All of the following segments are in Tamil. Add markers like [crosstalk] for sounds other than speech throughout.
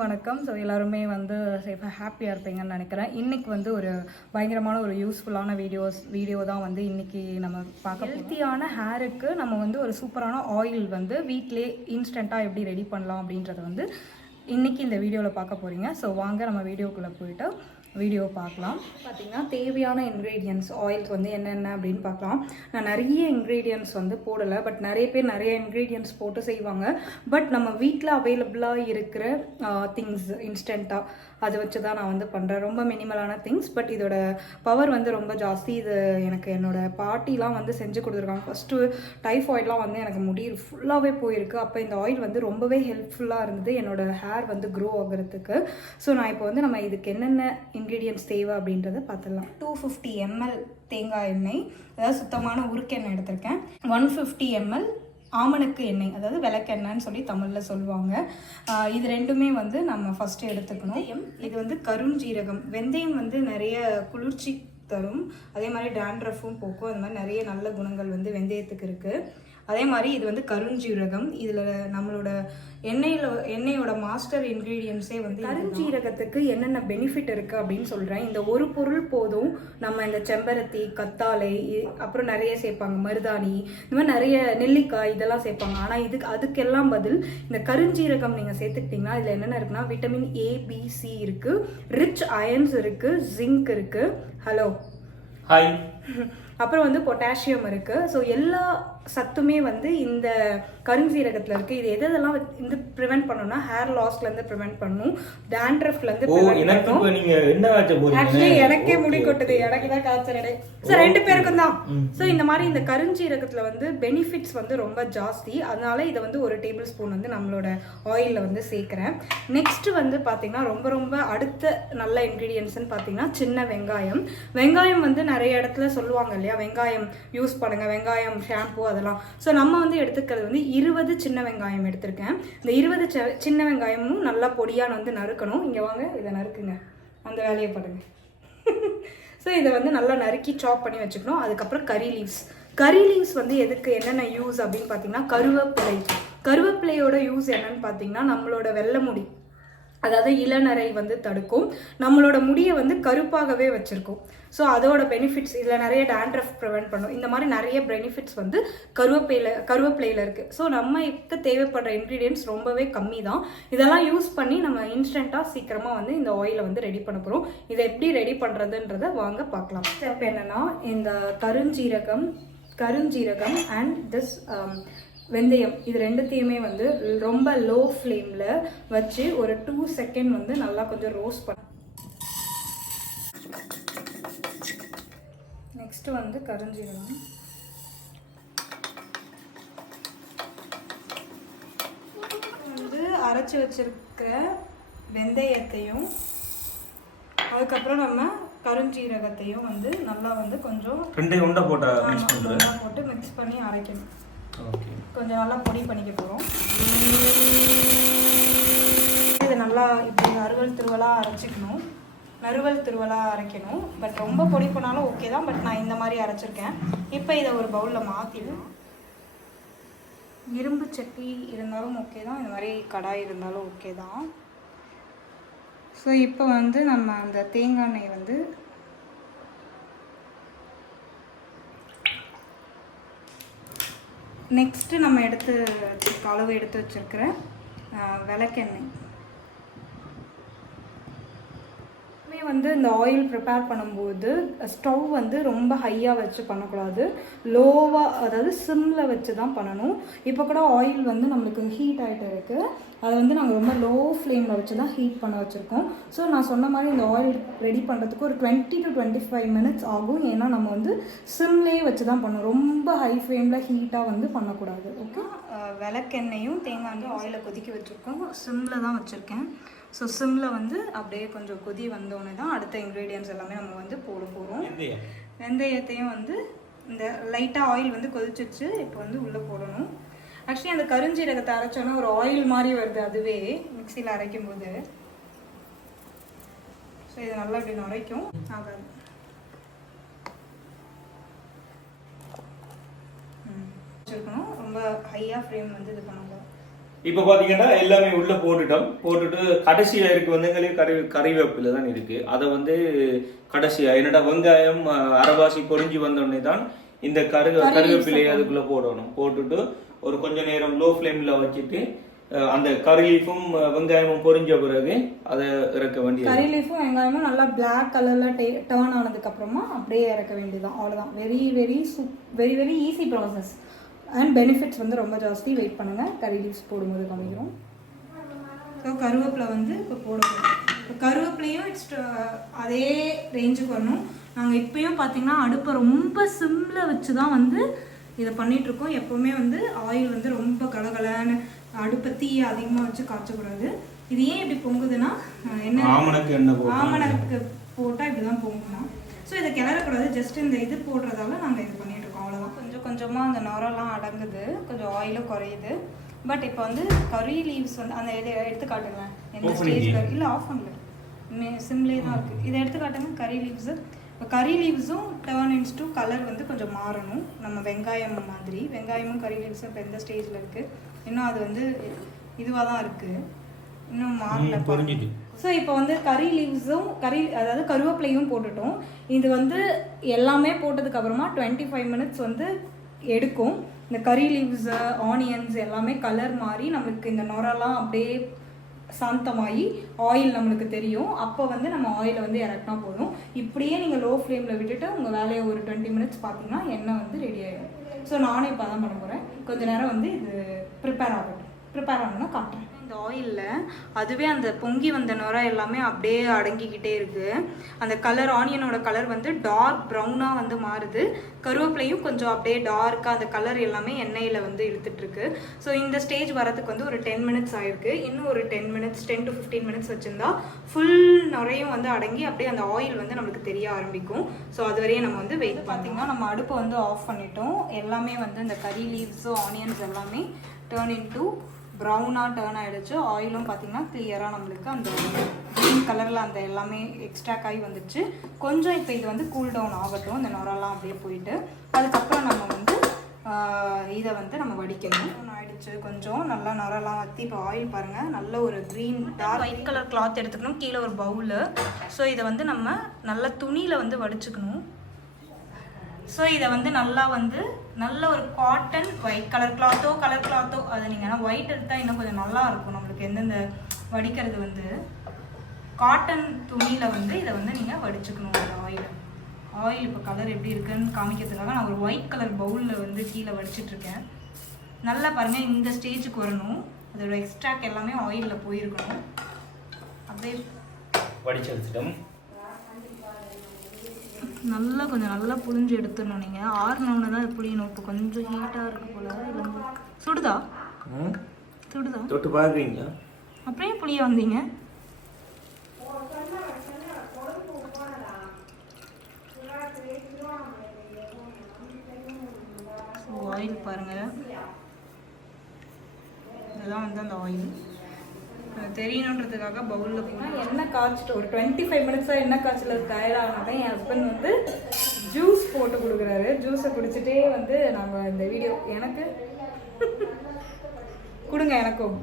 வணக்கம். ஸோ எல்லாருமே வந்து சேஃபாக ஹாப்பியாக இருப்பீங்கன்னு நினைக்கிறேன். இன்றைக்கி வந்து ஒரு பயங்கரமான ஒரு யூஸ்ஃபுல்லான வீடியோஸ் வீடியோ தான் வந்து இன்றைக்கி நம்ம பார்க்க ஹெல்த்தியான ஹேருக்கு நம்ம வந்து ஒரு சூப்பரான ஆயில் வந்து வீட்டிலே இன்ஸ்டண்ட்டாக எப்படி ரெடி பண்ணலாம் அப்படின்றத வந்து இன்னைக்கு இந்த வீடியோவில் பார்க்க போகிறீங்க ஸோ வாங்க நம்ம வீடியோக்குள்ளே போயிட்டு வீடியோ பார்க்கலாம். பார்த்தீங்கன்னா தேவையான இன்க்ரீடியன்ஸ் ஆயில்ஸ் வந்து என்னென்ன அப்படின்னு பார்க்கலாம். நான் நிறைய இன்க்ரீடியன்ஸ் வந்து போடலை பட் நிறைய பேர் நிறைய இன்க்ரீடியன்ஸ் போட்டு செய்வாங்க. பட் நம்ம வீட்டில் அவைலபிளாக இருக்கிற திங்ஸ் இன்ஸ்டண்ட்டாக அதை வச்சு தான் நான் வந்து பண்ணுறேன் ரொம்ப மினிமலான திங்ஸ் பட் இதோட பவர் வந்து ரொம்ப ஜாஸ்தி. இது எனக்கு என்னோடய பாட்டிலாம் வந்து செஞ்சு கொடுத்துருக்காங்க. ஃபஸ்ட்டு டைஃபாய்ட்லாம் வந்து எனக்கு முடி ஃபுல்லாகவே போயிருக்கு. அப்போ இந்த ஆயில் வந்து ரொம்பவே ஹெல்ப்ஃபுல்லாக இருந்தது. என்னோட ஹேர் வந்து க்ரோ ஆகுறதுக்கு. ஸோ நான் இப்போ வந்து நம்ம இதுக்கு என்னென்ன இன்க்ரீடியன்ஸ் தேவை அப்படின்றத பார்த்துடலாம். டூ ஃபிஃப்டி எம்எல் தேங்காய் எண்ணெய் அதாவது சுத்தமான உருக்கெண்ணெய் எடுத்திருக்கேன். ஒன் ஃபிஃப்டி எம்எல் ஆமணக்கு எண்ணெய் அதாவது விளக்கெண்ணெய்னு சொல்லி தமிழில் சொல்லுவாங்க. இது ரெண்டுமே வந்து நம்ம ஃபஸ்ட்டு எடுத்துக்கணும். இது வந்து கருஞ்சீரகம் வெந்தயம் வந்து நிறைய குளிர்ச்சி தரும். அதே மாதிரி டேண்ட்ரஃபும் போக்கும். அந்த மாதிரி நிறைய நல்ல குணங்கள் வந்து வெந்தயத்துக்கு இருக்குது அதே மாதிரி இது வந்து கருஞ்சீரகம். இதில் நம்மளோட எண்ணெயில் எண்ணெயோட மாஸ்டர் இன்க்ரீடியன்ஸே வந்து கருஞ்சீரகத்துக்கு என்னென்ன பெனிஃபிட் இருக்குது அப்படின்னு சொல்கிறேன் இந்த ஒரு பொருள் போதும் நம்ம இந்த செம்பருத்தி கத்தாழை இ- அப்புறம் நிறைய சேர்ப்பாங்க. மருதாணி இந்த மாதிரி நிறைய நெல்லிக்காய் இதெல்லாம் சேர்ப்பாங்க. ஆனால் இதுக்கு அதுக்கெல்லாம் பதில் இந்த கருஞ்சீரகம் நீங்கள் சேர்த்துக்கிட்டிங்கன்னா இதில் என்னென்ன இருக்குன்னா விட்டமின் ஏ பி சி இருக்குது ரிச் அயன்ஸ் இருக்குது ஜிங்க் இருக்குது ஹலோ ஹாய் அப்புறம் வந்து பொட்டாசியம் இருக்கு. ஸோ எல்லா சத்துமே வந்து இந்த கருஞ்சீரகத்தில் இருக்கு. இது எது எதெல்லாம் வந்து ப்ரிவென்ட் பண்ணணும்னா ஹேர் லாஸ்ல இருந்து ப்ரிவென்ட் பண்ணும். prevent எனக்கு பண்ணும். ஆக்சுவலி எனக்கே முடி. கொட்டுது. எனக்கு தான் காய்ச்சல். சார் ரெண்டு பேருக்கும் தான். ஸோ இந்த மாதிரி இந்த கருஞ்சீரகத்தில் வந்து பெனிஃபிட்ஸ் வந்து ரொம்ப ஜாஸ்தி. அதனால இதை வந்து ஒரு டேபிள் ஸ்பூன் வந்து நம்மளோட ஆயிலில் வந்து சேர்க்குறேன். நெக்ஸ்ட் வந்து பார்த்தீங்கன்னா ரொம்ப ரொம்ப அடுத்த நல்ல இன்க்ரீடியன்ஸ்னு பார்த்தீங்கன்னா சின்ன வெங்காயம். வெங்காயம் வந்து நிறைய இடத்துல சொல்லுவாங்க இல்லையா? வெங்காயம் யூஸ் பண்ணுங்க. வெங்காயம் ஷாம்பு அதெல்லாம். ஸோ நம்ம வந்து எடுத்துக்கிறது வந்து இருபது சின்ன வெங்காயம் எடுத்திருக்கேன். இந்த இருபது சின்ன வெங்காயமும் நல்லா பொடியாக வந்து நறுக்கணும். இங்கே வாங்க இதை நறுக்குங்க. அந்த வேலையை பாருங்கள் ஸோ [laughs] இதை வந்து நல்லா நறுக்கி சாப் பண்ணி வச்சுக்கணும். அதுக்கப்புறம் கறி லீவ்ஸ் கறி லீவ்ஸ் வந்து எதுக்கு என்னென்ன யூஸ் அப்படின்னு பார்த்தீங்கன்னா கருவேப்பிலை. கருவேப்பிலையோட யூஸ் என்னன்னு பார்த்தீங்கன்னா நம்மளோட வெள்ளை முடி. அதாவது இளநரை வந்து தடுக்கும். நம்மளோட முடியை வந்து கருப்பாகவே வச்சிருக்கும். ஸோ அதோட பெனிஃபிட்ஸ் இதில் நிறைய டேண்ட்ரஃப் ப்ரிவெண்ட் பண்ணும். இந்த மாதிரி நிறைய பெனிஃபிட்ஸ் வந்து கருவேப்பிலை கருவேப்பிலையில் இருக்குது ஸோ நம்ம இப்போ தேவைப்படுற இன்க்ரீடியன்ஸ் ரொம்பவே கம்மி தான் இதெல்லாம் யூஸ் பண்ணி நம்ம இன்ஸ்டண்ட்டாக சீக்கிரமாக வந்து இந்த ஆயிலை வந்து ரெடி பண்ண போகிறோம் இதை எப்படி ரெடி பண்ணுறதுன்றத வாங்க பார்க்கலாம். ஸ்டெப் என்னென்னா இந்த கருஞ்சீரகம் கருஞ்சீரகம் அண்ட் திஸ் வெந்தயம். இது ரெண்டுத்தையுமே வந்து ரொம்ப லோ ஃப்ளேமில் வச்சு ஒரு டூ செகண்ட் வந்து நல்லா கொஞ்சம் ரோஸ்ட் பண்ண. நெக்ஸ்ட் வந்து கருஞ்சீரகம் வந்து அரைச்சி வச்சிருக்கிற வெந்தயத்தையும் அதுக்கப்புறம் நம்ம கருஞ்சீரகத்தையும் வந்து நல்லா வந்து கொஞ்சம் ரெண்டையும் உண்டை போட்டா மிக்ஸ் பண்ணி அரைக்கணும். கொஞ்சம் நல்லா பொடி பண்ணிக்க போகிறோம் இது நல்லா இப்படி அறுவல் திருவலாக அரைச்சிக்கணும். நறுவல் திருவலாக அரைக்கணும். பட் ரொம்ப பொடி பண்ணாலும் ஓகே தான். பட் நான் இந்த மாதிரி அரைச்சிருக்கேன். இப்போ இதை ஒரு பவுலில் மாற்றிடும் இரும்பு சட்டி இருந்தாலும் ஓகே தான். இந்த மாதிரி கடாய் இருந்தாலும் ஓகே தான். ஸோ இப்போ வந்து நம்ம அந்த தேங்காய் எண்ணெய் வந்து நெக்ஸ்ட்டு நம்ம எடுத்து வச்சிருக்க அளவு எடுத்து வச்சுருக்கிற விளக்கெண்ணெய். எப்பவுமே வந்து இந்த ஆயில் ப்ரிப்பேர் பண்ணும்போது ஸ்டவ் வந்து ரொம்ப ஹையாக வச்சு பண்ணக்கூடாது. லோவாக அதாவது சிம்மில் வச்சு தான் பண்ணணும். இப்போ கூட ஆயில் வந்து நம்மளுக்கு ஹீட் ஆகிட்டு இருக்குது அதை வந்து நாங்கள் ரொம்ப லோ ஃப்ளேமில் வச்சு தான் ஹீட் பண்ண வச்சுருக்கோம். ஸோ நான் சொன்ன மாதிரி இந்த ஆயில் ரெடி பண்ணுறதுக்கு ஒரு twenty to twenty five minutes ஆகும். ஏன்னா நம்ம வந்து சிம்லேயே வச்சு தான் பண்ணணும். ரொம்ப ஹை ஃப்ளேமில் ஹீட்டாக வந்து பண்ணக்கூடாது. ஓகே விளக்கெண்ணெயும் தேங்காய் எண்ணெயும் ஆயிலை கொதிக்க வச்சுருக்கோம். சிம்மில் தான் வச்சுருக்கேன். ஸோ சிம்மில் வந்து அப்படியே கொஞ்சம் கொதி வந்தோடனே தான் அடுத்த இன்க்ரீடியன்ஸ் எல்லாமே நம்ம வந்து போட போகிறோம் வெந்தயத்தையும் வந்து இந்த லைட்டாக ஆயில் வந்து கொதிச்சிச்சு இப்போ வந்து உள்ளே போடணும். ஆக்சுவலி அந்த கருஞ்சீரகத்தை அரைச்சோன்னா ஒரு ஆயில் மாதிரி வருது அதுவே மிக்சியில் அரைக்கும் போது ஸோ இது நல்லா இப்படி நுரைக்கும். ஆகாது ம். வச்சிருக்கணும். ரொம்ப ஹையாக ஃப்ளேம் வந்து இது பண்ணணும் இப்போ பாத்தீங்கன்னா எல்லாமே உள்ள போட்டுட்டோம். போட்டுட்டு கடைசியா இருக்கு வந்து எங்களுக்கு கறி கறிவேப்பில தான் இருக்கு. அதை வந்து கடைசியா என்னடா வெங்காயம் அரைவாசி பொரிஞ்சு வந்தோடனே தான் இந்த கரு கருவேப்பிலையை அதுக்குள்ள போடணும். போட்டுட்டு ஒரு கொஞ்ச நேரம் லோ ஃப்ளேமில் வச்சுட்டு அந்த கறி லீஃபும் வெங்காயமும் பொரிஞ்ச பிறகு அதை இறக்க வேண்டியது. கறி லீஃபும் வெங்காயமும் நல்லா பிளாக் கலரில் டேர்ன் ஆனதுக்கு ஆனதுக்கப்புறமா அப்படியே இறக்க வேண்டியதுதான். அவ்வளோதான் very very soup very very easy process and benefits வந்து ரொம்ப ஜாஸ்தி. வெயிட் பண்ணுங்கள் கறி லீவ்ஸ் போடும்போது காமிக்கிறோம் ஸோ கருவேப்பிலை வந்து இப்போ போடணும். இப்போ கருவேப்பிலையும் இட்ஸ் அதே ரேஞ்சுக்கு வரணும். நாங்கள் இப்பயும் பார்த்தீங்கன்னா அடுப்பை ரொம்ப சிம்மில் வச்சு தான் வந்து இதை பண்ணிகிட்ருக்கோம் எப்போவுமே வந்து ஆயில் வந்து ரொம்ப கலகலன்னு அடுப்பை தீ அதிகமாக வச்சு காய்ச்சக்கூடாது. இது ஏன் இப்படி பொங்குதுன்னா என்ன ஆமணக்கு எண்ணெய் போட்டு ஆமணக்கு போட்டால் இப்படி தான் பொங்கணும். ஸோ இதை கிளறக்கூடாது. ஜஸ்ட் இந்த இது போடுறதால நாங்கள் இது பண்ணிட்டு இருக்கோம் அவ்வளோதான் கொஞ்சம் கொஞ்சமாக அந்த நுரெல்லாம் அடங்குது. கொஞ்சம் ஆயிலும் குறையுது. பட் இப்போ வந்து கறி லீவ்ஸ் வந்து அந்த இதை எடுத்து காட்டுங்களேன். எந்த? ஸ்டேஜில் இல்லை ஆஃப் பண்ணல சிம்லேயே தான் இருக்குது இதை எடுத்து காட்டுங்க. கறி லீவ்ஸு இப்போ கறி லீவ்ஸும் டேர்ன் இன்ஸ் டு கலர் வந்து கொஞ்சம் மாறணும். நம்ம வெங்காயம் மாதிரி. வெங்காயமும் கறி லீவ்ஸும் இப்போ எந்த ஸ்டேஜில் இருக்குது இன்னும் அது வந்து இதுவாக தான் இருக்குது இன்னும் மாறல. ஸோ இப்போ வந்து கறி லீவ்ஸும் கறி அதாவது கருவேப்பிலையும் போட்டுட்டோம். இது வந்து எல்லாமே போட்டதுக்கு அப்புறமா டுவெண்ட்டி ஃபைவ் மினிட்ஸ் வந்து எடுக்கும். இந்த கறி லீவ்ஸ் ஆனியன்ஸ் எல்லாமே கலர் மாறி நம்மளுக்கு இந்த நுரெல்லாம் அப்படியே சாந்தமாகி ஆயில் நம்மளுக்கு தெரியும். அப்போ வந்து நம்ம ஆயிலை வந்து இறக்கினா போதும். இப்படியே நீங்கள் லோ ஃப்ளேமில் விட்டுட்டு உங்கள் வேலையை ஒரு டுவெண்ட்டி மினிட்ஸ் பார்த்தீங்கன்னா எண்ணெய் வந்து ரெடி ஆகிடும் ஸோ நானே இப்போ தான் பண்ண போகிறேன் கொஞ்சம் நேரம் வந்து இது ப்ரிப்பேர் ஆகட்டும். ப்ரிப்பேர் ஆகணும்னா காட்டுறேன். இந்த ஆயிலில் அதுவே அந்த பொங்கி வந்த நுரை எல்லாமே அப்படியே அடங்கிக்கிட்டே இருக்குது அந்த கலர் ஆனியனோட கலர் வந்து டார்க் ப்ரௌனாக வந்து மாறுது. கருவேப்பிலையும் கொஞ்சம் அப்படியே டார்க்காக அந்த கலர் எல்லாமே எண்ணெயில் வந்து இழுத்துட்ருக்கு ஸோ இந்த ஸ்டேஜ் வரதுக்கு வந்து ஒரு டென் மினிட்ஸ் ஆயிருக்கு. இன்னும் ஒரு ten minutes ten to fifteen minutes வச்சுருந்தா ஃபுல் நுரையும் வந்து அடங்கி அப்படியே அந்த ஆயில் வந்து நம்மளுக்கு தெரிய ஆரம்பிக்கும். ஸோ அது வரையும் நம்ம வந்து வெயிட் பார்த்தீங்கன்னா நம்ம அடுப்பை வந்து ஆஃப் பண்ணிட்டோம். எல்லாமே வந்து இந்த கறி லீவ்ஸும் ஆனியன்ஸ் எல்லாமே டேர்ன் இன் டூ ப்ரௌனாக டேர்ன் ஆகிடுச்சு ஆயிலும் பார்த்தீங்கன்னா கிளியராக நம்மளுக்கு அந்த க்ரீன் கலரில் அந்த எல்லாமே எக்ஸ்ட்ராக் ஆகி வந்துடுச்சு. கொஞ்சம் இப்போ இது வந்து கூல் டவுன் ஆகட்டும். இந்த நுரெல்லாம் அப்படியே போயிட்டு அதுக்கப்புறம் நம்ம வந்து இதை வந்து நம்ம வடிக்கணும். ஒன்று ஆயிடுச்சு. கொஞ்சம் நல்லா நுரெல்லாம் வற்றி இப்போ ஆயில் பாருங்கள் நல்ல ஒரு green dark white colour cloth எடுத்துக்கணும். கீழே ஒரு பவுலு ஸோ இதை வந்து நம்ம நல்ல துணியில் வந்து வடிச்சுக்கணும். ஸோ இதை வந்து நல்லா வந்து நல்ல ஒரு காட்டன் ஒயிட் கலர் கிளாத்தோ கலர் கிளாத்தோ அதை நீங்கள் ஆனால் ஒயிட் எடுத்தால் இன்னும் கொஞ்சம் நல்லா இருக்கும் நம்மளுக்கு எந்தெந்த வடிக்கிறது வந்து. காட்டன் துணியில் வந்து இதை வந்து நீங்கள் வடிச்சுக்கணும் அந்த ஆயில் ஆயில் இப்போ கலர் எப்படி இருக்குன்னு காமிக்கிறதுக்காக நான் ஒரு ஒயிட் கலர் பவுலில் வந்து கீழே வடிச்சிட்ருக்கேன். நல்லா பாருங்கள் இந்த ஸ்டேஜுக்கு வரணும். அதோட எக்ஸ்ட்ராக் எல்லாமே ஆயிலில் போயிருக்கணும். அப்படியே வடிச்செடுத்துட்டோம் நல்லா கொஞ்சம் நல்லா புழிஞ்சு எடுத்துடணும் நீங்கள் ஆறுனவுன்னு தான் இது புளியணும் இப்போ கொஞ்சம் ஹீட்டாக இருக்கு போல. சுடுதா. சுடுதா? தொட்டு பார்க்குறீங்களா அப்படியே புளிய வந்தீங்க? ஆயில் பாருங்க. இதெல்லாம் வந்து அந்த ஆயில் தெரியணுன்றதுக்காக பவுலில் போனால் என்ன காய்ச்சிட்டு ஒரு டுவெண்ட்டி ஃபைவ் மினிட்ஸாக எண்ணெய் காய்ச்சல தயாரானதான் என் ஹஸ்பண்ட் வந்து ஜூஸ் போட்டு கொடுக்குறாரு. ஜூஸை குடிச்சிட்டே வந்து நாங்கள் இந்த வீடியோ எனக்கு கொடுங்க எனக்கும்.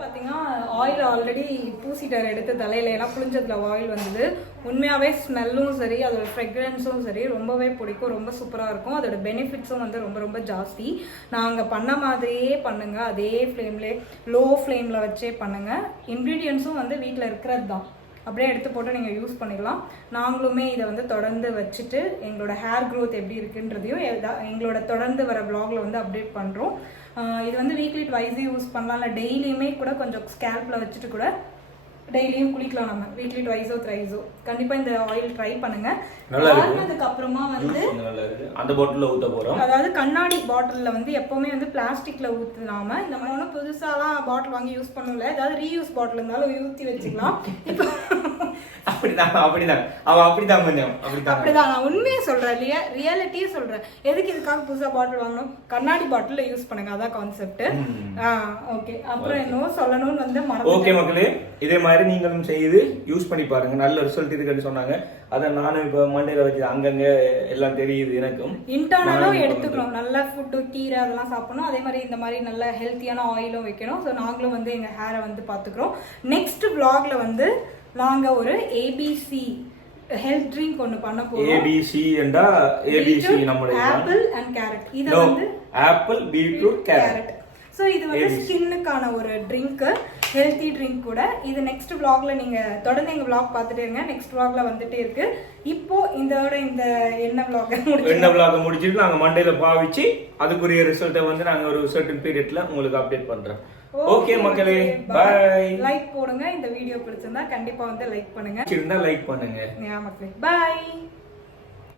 பார்த்தீங்கன்னா ஆயில் ஆல்ரெடி பூசிட்டார் எடுத்து தலையில. ஏன்னா புளிஞ்சதில் ஆயில் வந்தது. உண்மையாகவே ஸ்மெல்லும் சரி அதோட ஃப்ரெக்ரன்ஸும் சரி ரொம்பவே பிடிக்கும். ரொம்ப சூப்பராக இருக்கும். அதோட பெனிஃபிட்ஸும் வந்து ரொம்ப ரொம்ப ஜாஸ்தி. நாங்கள் பண்ண மாதிரியே பண்ணுங்க. அதே ஃப்ளேம்லே லோ ஃப்ளேமில் வச்சே பண்ணுங்க. இன்க்ரீடியன்ஸும் வந்து வீட்டில் இருக்கிறது தான் அப்படியே எடுத்து போட்டு நீங்கள் யூஸ் பண்ணிக்கலாம். நாங்களுமே இதை வந்து தொடர்ந்து வச்சுட்டு எங்களோட ஹேர் க்ரோத் எப்படி இருக்குன்றதையும் எதா- எங்களோட தொடர்ந்து வர ப்ளாகில் வந்து அப்டேட் பண்ணுறோம் இது வந்து வீக்லி ட்வைஸும் யூஸ் பண்ணலாம். இல்லை டெய்லியுமே கூட கொஞ்சம் ஸ்கேல்பில் வச்சுட்டு கூட டெய்லியும் குளிக்கலாம் நம்ம. வீக்லி ட்வைஸோ த்ரைஸோ கண்டிப்பாக இந்த ஆயில் ட்ரை பண்ணுங்க. நல்லா இருக்கு. ஆறுனதுக்கு அப்புறமா வந்து அந்த பாட்டிலில் ஊற்ற போகிறோம் அதாவது கண்ணாடி பாட்டிலில் வந்து எப்போவுமே வந்து பிளாஸ்டிக்கில் ஊற்றுனாம இந்த மாதிரி ஒன்றும் புதுசாலாம் பாட்டில் வாங்கி யூஸ் பண்ணல ஏதாவது ரீயூஸ் பாட்டில் இருந்தாலும் ஊற்றி வச்சுக்கலாம். [laughs] இப்போ அப்படிதான் அப்படிதான். அவன் அப்படிதான் கொஞ்சம் அப்படிதான். அப்படிதான் நான் உண்மையை சொல்றேன் ரியா ரியாலிட்டியே சொல்றேன். எதுக்கு இதுக்காக புதுசா பாட்டில் வாங்கணும்? கண்ணாடி பாட்டில் யூஸ் பண்ணுங்க அதான் கான்செப்ட் ஓகே அப்புறம் என்னவோ சொல்லணும்னு வந்து ஓகே மக்களே. இதே மாதிரி நீங்களும் செய்து யூஸ் பண்ணி பாருங்க. நல்ல ரிசல்ட் இருக்குன்னு சொன்னாங்க. அதை நானும் இப்போ மண்டையில வச்சு அங்கங்க எல்லாம் தெரியுது எனக்கும். இன்டர்னலும் எடுத்துக்கணும். நல்ல ஃபுட்டு கீரை அதெல்லாம் சாப்பிடணும். அதே மாதிரி இந்த மாதிரி நல்ல ஹெல்த்தியான ஆயிலும் வைக்கணும். ஸோ நாங்களும் வந்து எங்கள் ஹேரை வந்து பார்த்துக்குறோம். நெக்ஸ்ட் vlogல வந்து நாங்கள் ஒரு ஏபிசி ஹெல்த் ட்ரிங்க் ஒன்று பண்ண போகிறோம் ஏபிசி என்றா ஏபிசி நம்மளுடைய ஆப்பிள் அண்ட் கேரட் இதை வந்து ஆப்பிள் பீட்ரூட் கேரட் ஸோ இது வந்து ஸ்கின்னுக்கான ஒரு ட்ரிங்க்கு ஹெல்த்தி ட்ரிங்க் கூட. இது நெக்ஸ்ட் vlogல நீங்க தொடர்ந்து எங்க vlog பார்த்துட்டே இருங்க. நெக்ஸ்ட் vlogல வந்துட்டே இருக்கு. இப்போ இதோட இந்த என்ன vlog [laughs] முடிச்சு என்ன விளாக முடிச்சிட்டு நாங்க மண்டேல பாவிச்சு அதுக்குரிய ரிசல்ட்டை வந்து நாங்க ஒரு சர்டன் பீரியட்ல உங்களுக்கு அப்டேட் பண்றோம். ஓகே மக்களே. பாய் லைக் போடுங்க. இந்த வீடியோ பிடிச்சிருந்தா கண்டிப்பா வந்து லைக் பண்ணுங்க. இருந்தா லைக் பண்ணுங்க. மக்களே. பாய்